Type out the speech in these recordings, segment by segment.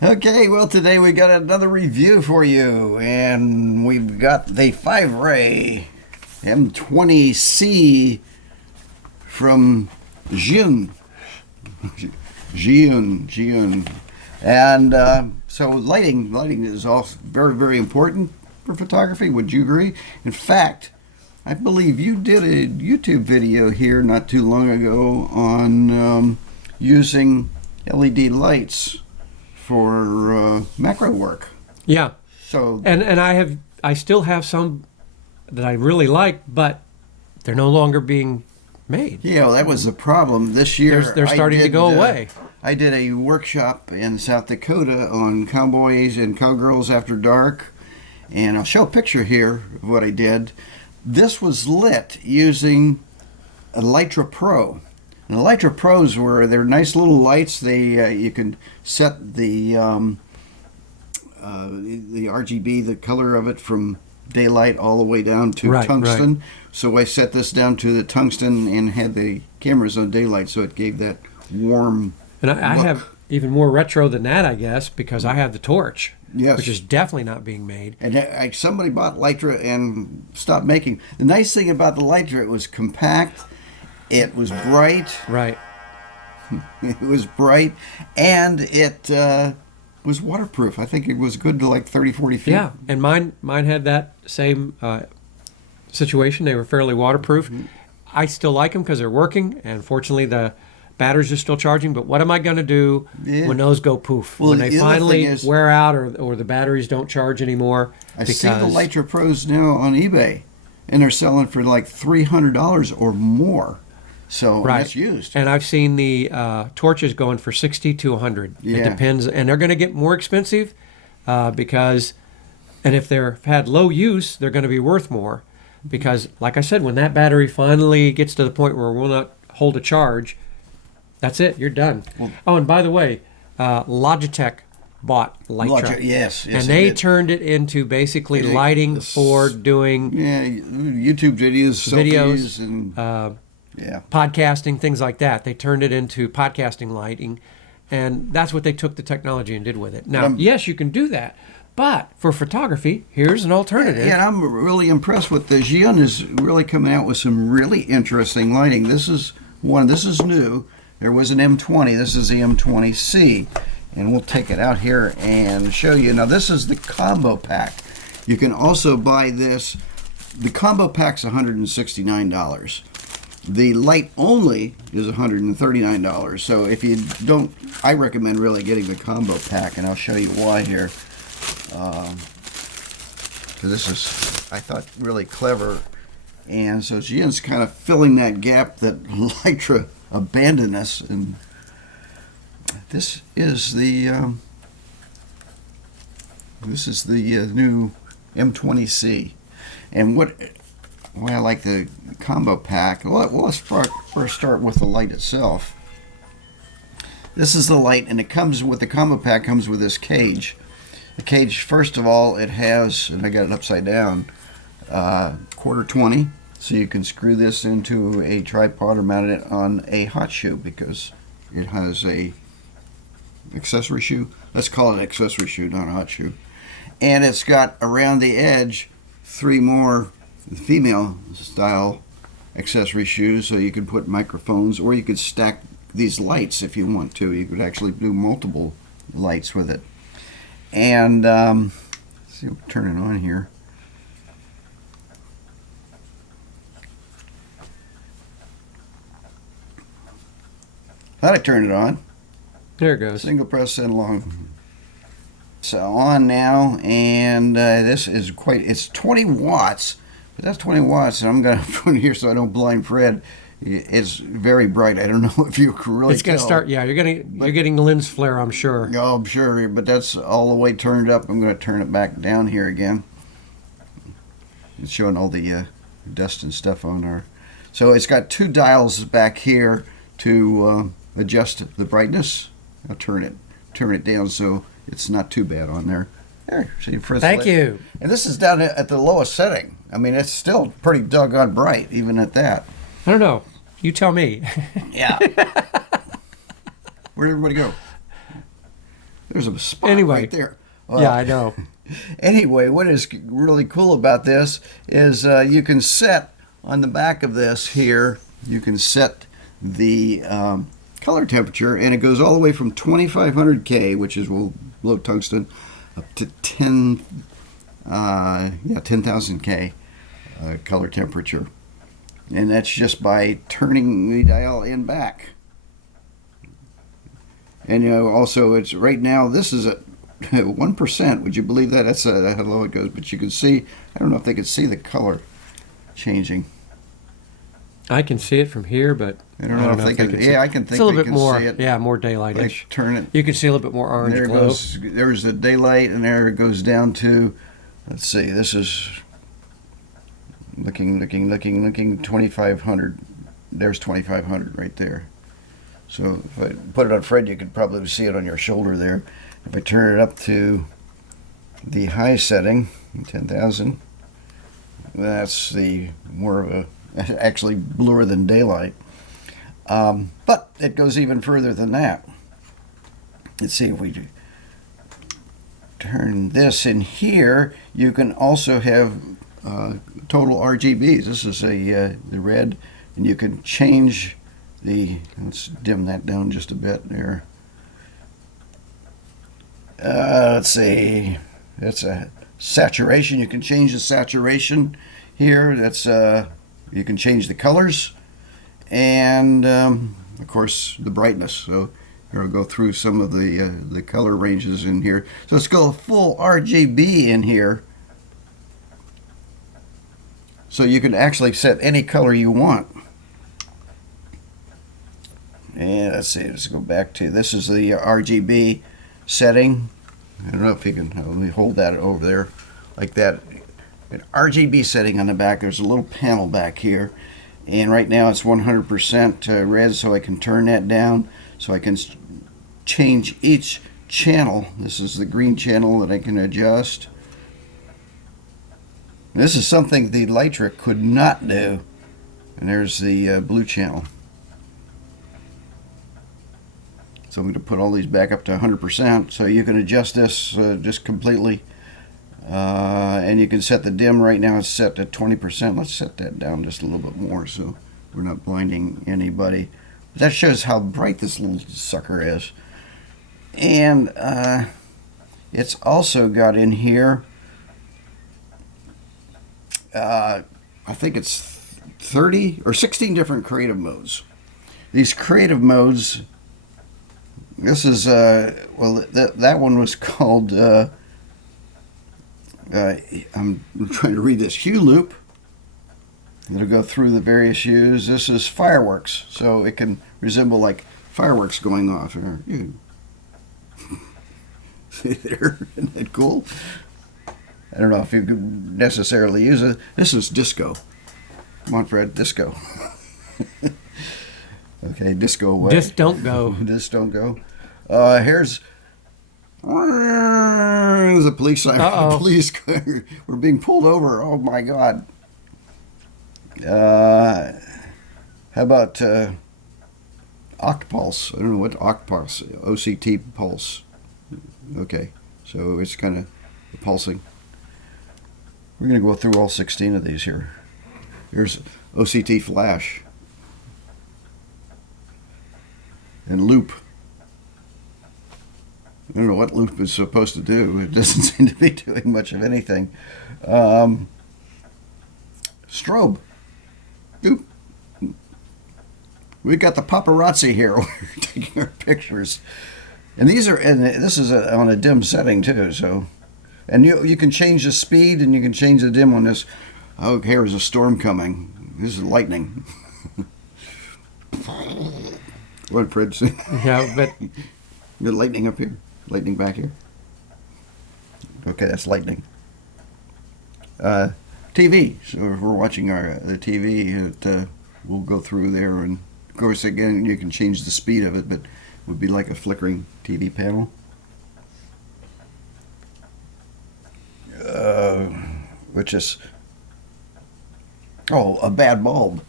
Okay, well, today we got another review for you, and we've got the 5-ray M20C from Zhiyun. Zhiyun. And so lighting is also very, very important for photography. Would you agree? In fact, I believe you did a YouTube video here not too long ago on using LED lights for macro work. Yeah. So and I still have some that I really like, but they're no longer being made. Yeah, well, that was the problem this year. They're starting to go away. I did a workshop in South Dakota on cowboys and cowgirls after dark, and I'll show a picture here of what I did. This was lit using a Lytra Pro. And the Lytra Pros they're nice little lights. They you can set the RGB, the color of it, from daylight all the way down to tungsten. Right. So I set this down to the tungsten and had the cameras on daylight, so it gave that warm. And I have even more retro than that, I guess, because I have the torch, which is definitely not being made. And somebody bought Lytra and stopped making. The nice thing about the Lytra, it was compact. It was bright. Right. It was bright, and it was waterproof. I think it was good to like 30, 40 feet. Yeah, and mine had that same situation. They were fairly waterproof. Mm-hmm. I still like them because they're working, and fortunately the batteries are still charging. But what am I going to do when those go poof? Well, when they finally wear out or the batteries don't charge anymore? I see the Lytra Pros now on eBay, and they're selling for like $300 or more. So that's used. And I've seen the torches going for $60 to $100. Yeah. It depends, and they're going to get more expensive because, and if they're had low use, they're going to be worth more because, like I said, when that battery finally gets to the point where it will not hold a charge, that's it. You're done. Well, and by the way, Logitech bought Lytra. Yes, and they turned it into basically lighting for doing YouTube videos, selfies, and podcasting, things like that. They turned it into podcasting lighting, and that's what they took the technology and did with it. Now, yes, you can do that, but for photography, here's an alternative. Yeah, and I'm really impressed with the Zhiyun is really coming out with some really interesting lighting. This is new. There was an M20. This is the M20C, and we'll take it out here and show you. Now, this is the combo pack. You can also buy this. The combo pack's $169. The light only is $139. So if you don't, I recommend really getting the combo pack, and I'll show you why here. Because this is, I thought, really clever. And so Zhiyun's kind of filling that gap that Lytra abandoned us. And this is the new M20C. And why I like the combo pack. Well, let's first start with the light itself. This is the light, and it comes with the combo pack. Comes with this cage. The cage, first of all, it has, and I got it upside down, quarter 20, so you can screw this into a tripod or mount it on a hot shoe because it has a accessory shoe. Let's call it an accessory shoe, not a hot shoe. And it's got around the edge 3 more female style accessory shoes, so you can put microphones, or you could stack these lights if you want to. You could actually do multiple lights with it. And let's see, we'll turn it on here. Thought I turned it on. There it goes. Single press and long. So on now, and this is it's 20 watts. But that's 20 watts, and I'm going to put it here so I don't blind Fred. It's very bright. I don't know if you can really It's going to start, you're getting lens flare, I'm sure. Oh, I'm sure, but that's all the way turned up. I'm going to turn it back down here again. It's showing all the dust and stuff on our... So it's got 2 dials back here to adjust the brightness. I'll turn it down so it's not too bad on there. There, see, Thank you. And this is down at the lowest setting. I mean, it's still pretty doggone bright, even at that. I don't know. You tell me. Yeah. Where'd everybody go? There's a spot Anyway. right there. Yeah, I know. Anyway, what is really cool about this is you can set on the back of this here, you can set the color temperature, and it goes all the way from 2500 K, which is low tungsten, up to 10,000 K color temperature. And that's just by turning the dial in back. And also it's right now, this is at 1%. Would you believe that? That's how low it goes. But you can see, I don't know if they can see the color changing. I can see it from here, but I don't know if they can. Yeah, I can think it's a little they bit can more. see it. Yeah, more daylight-ish. Like turn it. You can see a little bit more orange There it glow. goes. There's the daylight, and there it goes down to. Let's see. This is looking. 2,500. There's 2,500 right there. So if I put it on Fred, you could probably see it on your shoulder there. If I turn it up to the high setting, 10,000, that's the more of a actually bluer than daylight. But it goes even further than that. Let's see if we turn this in here. You can also have total RGBs. This is the red, and you can change the. Let's dim that down just a bit there. Let's see. It's a saturation. You can change the saturation here. That's you can change the colors, and of course the brightness. So here I'll go through some of the color ranges in here. So let's go full RGB in here. So you can actually set any color you want. And let's see. Let's go back to this is the RGB setting. I don't know if you can. Let me hold that over there like that. An RGB setting on the back. There's a little panel back here, and right now it's 100% red, so I can turn that down so I can change each channel. This is the green channel that I can adjust. This is something the Lytric could not do. And there's the blue channel. So I'm going to put all these back up to 100%, so you can adjust this just completely. And you can set the dim. Right now it's set to 20%. Let's set that down just a little bit more so we're not blinding anybody. That shows how bright this little sucker is. And it's also got in here, I think it's 30 or 16 different creative modes. These creative modes, this is, well, that one was called, I'm trying to read this, hue loop. It'll go through the various hues. This is fireworks, so it can resemble like fireworks going off. You see there, isn't that cool? I don't know if you could necessarily use it. This is disco. Come on, Fred, disco. Okay, disco away. Just don't go. Just don't go. Here's the police siren. Uh-oh. The police car. We're being pulled over. Oh my God. How about Octpulse? I don't know what Octpulse. OCT pulse. Okay, so it's kind of pulsing. We're going to go through all 16 of these here. Here's OCT flash and loop. I don't know what loop is supposed to do. It doesn't seem to be doing much of anything. Strobe. Oop. We got the paparazzi here. We're taking our pictures, and these are. And this is on a dim setting too. So, and you can change the speed and you can change the dim on this. Oh, here's a storm coming. This is lightning. What, Fred? Yeah, but The lightning up here, lightning back here. Okay, that's lightning. TV. So if we're watching the TV, we'll go through there, and of course, again, you can change the speed of it, but it would be like a flickering TV panel. Which is a bad bulb.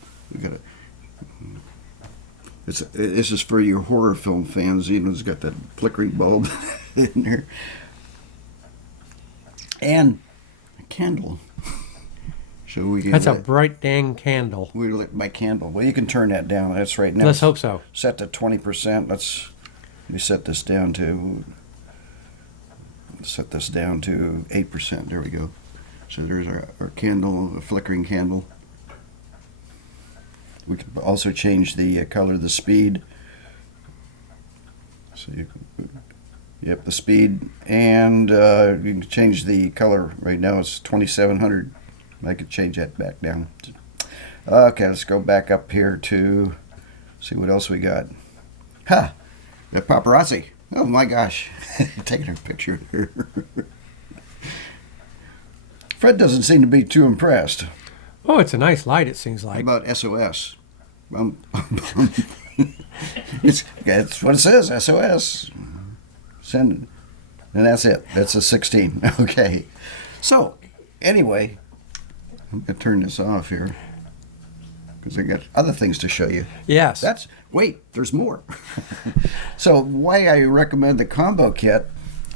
This is for your horror film fans. Even it's got that flickering bulb in there, and a candle. So we can. That's a bright dang candle. We lit my candle. Well, you can turn that down. That's right now. Let's hope so. Set to 20%. Let me set this down to 8%. There we go. So there's our candle, a flickering candle. We can also change the color, the speed. So you can, yep, the speed, and you can change the color. Right now it's 2700. I could change that back down. Okay, let's go back up here to see what else we got. Ha! The paparazzi. Oh my gosh. Taking a picture here. Fred doesn't seem to be too impressed. Oh, it's a nice light, it seems How like. about SOS? That's what it says, SOS. Send, and that's it. That's a 16. Okay. So, anyway, I'm going to turn this off here because I got other things to show you. Yes. Wait, there's more. So, why I recommend the combo kit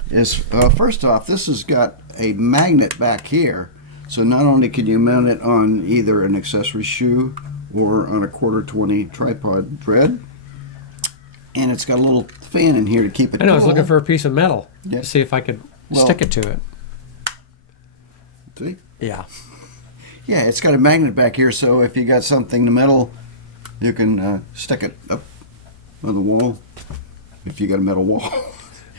is, first off, this has got a magnet back here. So not only can you mount it on either an accessory shoe or on a 1/4-20 tripod thread, and it's got a little fan in here to keep it I know, I was cool. looking for a piece of metal Yeah. to see if I could Well- stick it to it. See? Yeah. Yeah, it's got a magnet back here, so if you got something, the metal, you can stick it up on the wall. If you got a metal wall.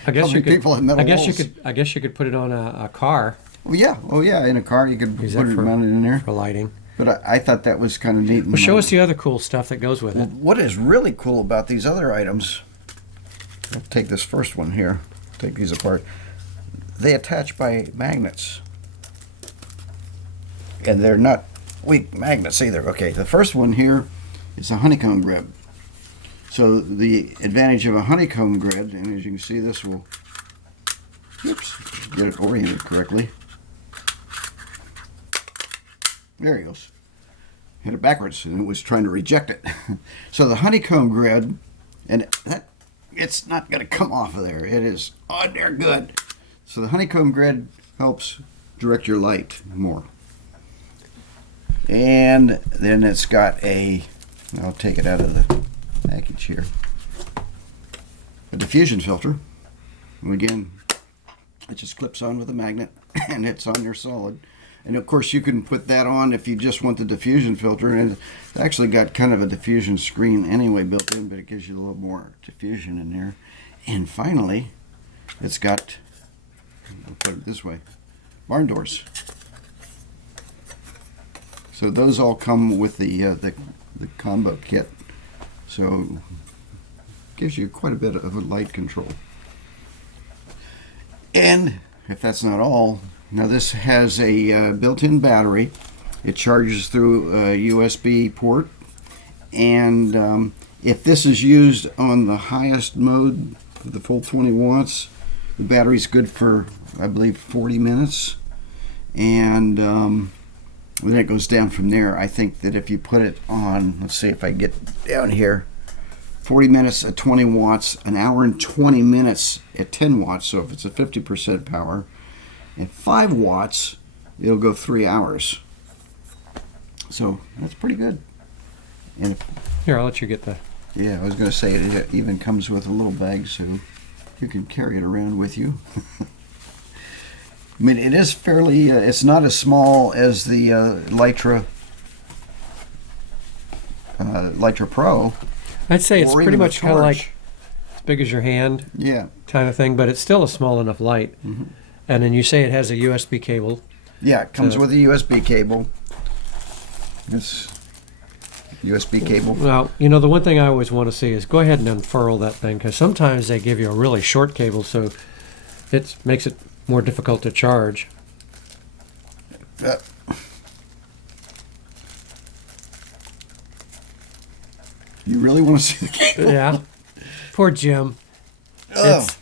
I guess How you many could. people have metal I guess walls? you could put it on a car Oh yeah, in a car you could Use put that it for- mounted in there. for lighting. But I thought that was kind of neat. Well, show us the other cool stuff that goes with it. What is really cool about these other items, I'll take this first one here, take these apart. They attach by magnets. And they're not weak magnets either. Okay, the first one here is a honeycomb grid. So the advantage of a honeycomb grid, and as you can see, this will, oops, get it oriented correctly. There he goes. Hit it backwards, and it was trying to reject it. So the honeycomb grid, and that it's not going to come off of there. It is on there good. So the honeycomb grid helps direct your light more. And then it's got I'll take it out of the package here, a diffusion filter. And again, it just clips on with a magnet, and it's on there solid. And of course you can put that on if you just want the diffusion filter, and it's actually got kind of a diffusion screen anyway built in, but it gives you a little more diffusion in there. And finally, it's got, I'll put it this way, barn doors. So those all come with the combo kit. So gives you quite a bit of a light control. And if that's not all, now this has a built-in battery. It charges through a USB port, and if this is used on the highest mode, the full 20 watts, the battery's good for, I believe, 40 minutes, and then it goes down from there. I think that if you put it on, let's see if I get down here, 40 minutes at 20 watts, an hour and 20 minutes at 10 watts, so if it's a 50% power, at 5 watts, it'll go 3 hours. So that's pretty good. And Here, I'll let you get the. yeah, I was going to say it even comes with a little bag, so you can carry it around with you. I mean, it is fairly. It's not as small as the Lytra Pro. I'd say it's or pretty even the much kind of Torch. like as big as your hand Yeah. kind of thing, but it's still a small enough light. Mm-hmm. And then you say it has a USB cable. Yeah, it comes So- with a USB cable. It's USB cable. Well, you know, the one thing I always want to see is go ahead and unfurl that thing, because sometimes they give you a really short cable, so it makes it more difficult to charge. Uh, you really want to see the cable? Yeah. Poor Jim. Oh, It's,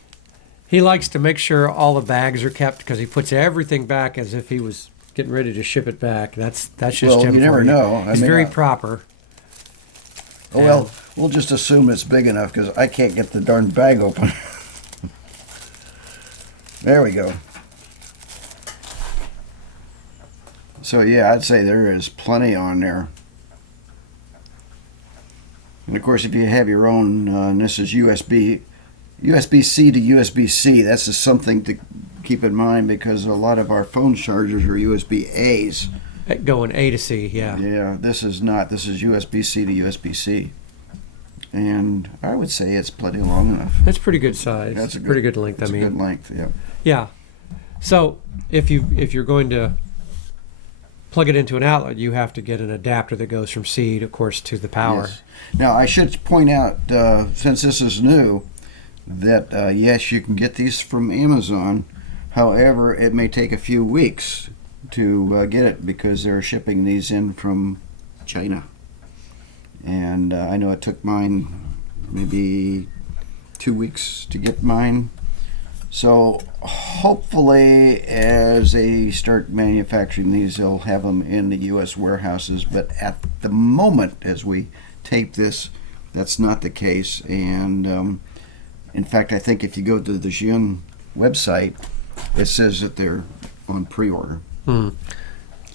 he likes to make sure all the bags are kept because he puts everything back as if he was getting ready to ship it back. That's just Well, Jim you for never you. know. I He's mean, very proper. oh well. We'll just assume it's big enough because I can't get the darn bag open. There we go. So yeah, I'd say there is plenty on there. And of course, if you have your own, and this is USB-C to USB-C, that's just something to keep in mind because a lot of our phone chargers are USB-A's. Going A to C, yeah. Yeah, this is not. This is USB-C to USB-C. And I would say it's plenty long enough. That's pretty good size. That's pretty good length. That's a good length, yeah. Yeah. So if you're going to plug it into an outlet, you have to get an adapter that goes from C, of course, to the power. Yes. Now, I should point out, since this is new, that yes, you can get these from Amazon. However, it may take a few weeks to get it because they're shipping these in from China. And I know it took mine maybe 2 weeks to get mine. So hopefully as they start manufacturing these, they'll have them in the U.S. warehouses. But at the moment, as we tape this, that's not the case. And in fact, I think if you go to the Zhiyun website, it says that they're on pre-order. So.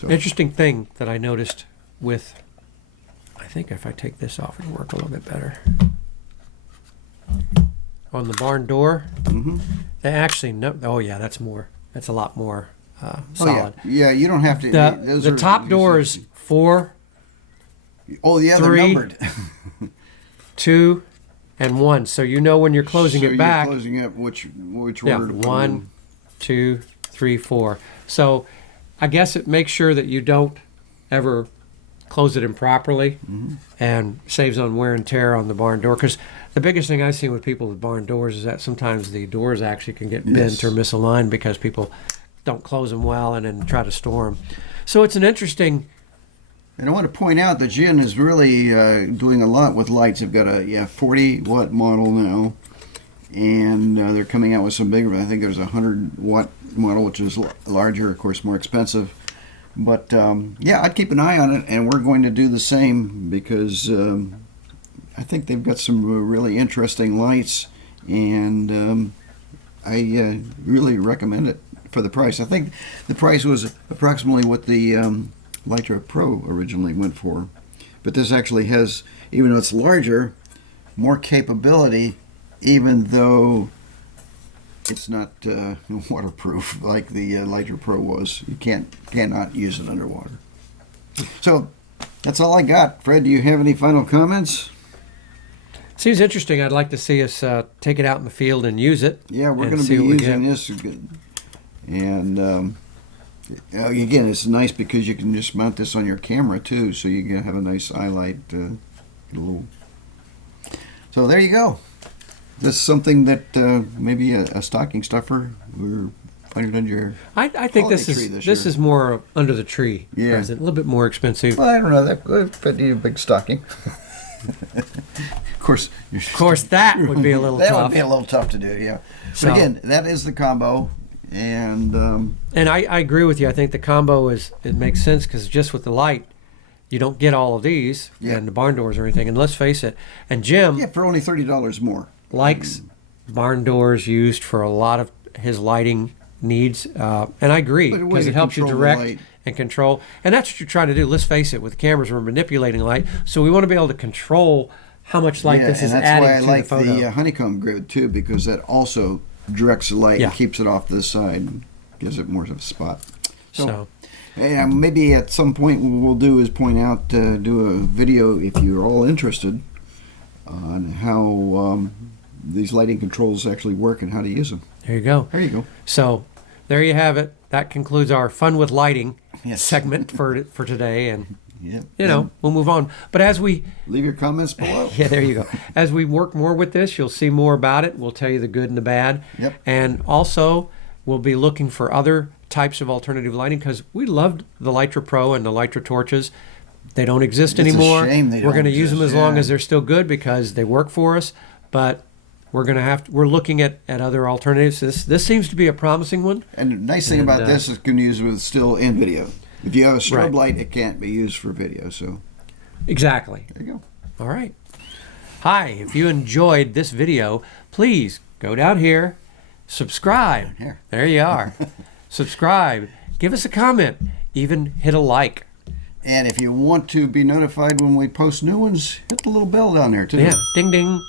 Interesting thing that I noticed with, I think if I take this off, it'll work a little bit better. On the barn door, they actually oh yeah, that's a lot more solid. Oh, yeah, you don't have to. The top doors 4. Oh yeah, 3, they're numbered. 2, and 1. So you know when you're closing it back. You're closing it which Yeah, order to put 1, 2, 3, 4. So I guess it makes sure that you don't ever close it improperly and saves on wear and tear on the barn door. Because the biggest thing I see with people with barn doors is that sometimes the doors actually can get bent or misaligned because people don't close them well and then try to store them. So it's an interesting. And I want to point out that Zhiyun is really doing a lot with lights. They've got a 40-watt model now, and they're coming out with some bigger. I think there's a 100-watt model, which is larger, of course, more expensive. But yeah, I'd keep an eye on it, and we're going to do the same because I think they've got some really interesting lights, and I really recommend it for the price. I think the price was approximately what the Lytra Pro originally went for, but this actually has, even though it's larger, more capability, even though it's not waterproof like the Lytra Pro was. You cannot use it underwater. So that's all I got. Fred, do you have any final comments? Seems interesting. I'd like to see us take it out in the field and use it. Yeah, we're going to be using this. And again, it's nice because you can just mount this on your camera too, so you can have a nice highlight. So there you go. This is something that maybe a stocking stuffer. We're putting it under your. I think this is more under the tree. Yeah, present. A little bit more expensive. Well, I don't know. That could fit you a big stocking. Of course, that would be a little tough. That would be a little tough to do. Yeah. So again, that is the combo, and I agree with you. I think the combo it makes sense because just with the light, you don't get all of these and the barn doors or anything. And let's face it. And Jim, for only $30 more, likes barn doors used for a lot of his lighting needs, and I agree because it helps you direct and control. And that's what you're trying to do. Let's face it. With cameras, we're manipulating light, so we want to be able to control how much light this is adding to the photo. That's why I like the honeycomb grid too, because that also directs the light and keeps it off to the side and gives it more of a spot. So maybe at some point what we'll do is point out, do a video if you're all interested on how these lighting controls actually work and how to use them. There you go. There you go. So there you have it. That concludes our fun with lighting segment for today, and we'll move on. But as we leave your comments below. Yeah, there you go. As we work more with this, you'll see more about it. We'll tell you the good and the bad. Yep. And also, we'll be looking for other types of alternative lighting because we loved the Lytra Pro and the Lytra torches. They don't exist anymore. A shame they We're going to exist. use them as long as they're still good because they work for us. But we're looking at other alternatives. This seems to be a promising one. And the nice thing about this is it can use with still and video. If you have a strobe light, it can't be used for video. So exactly. there you go. All right. Hi, if you enjoyed this video, please go down here, subscribe. Here. There you are. Subscribe. Give us a comment. Even hit a like. And if you want to be notified when we post new ones, hit the little bell down there too. Yeah. Ding, ding.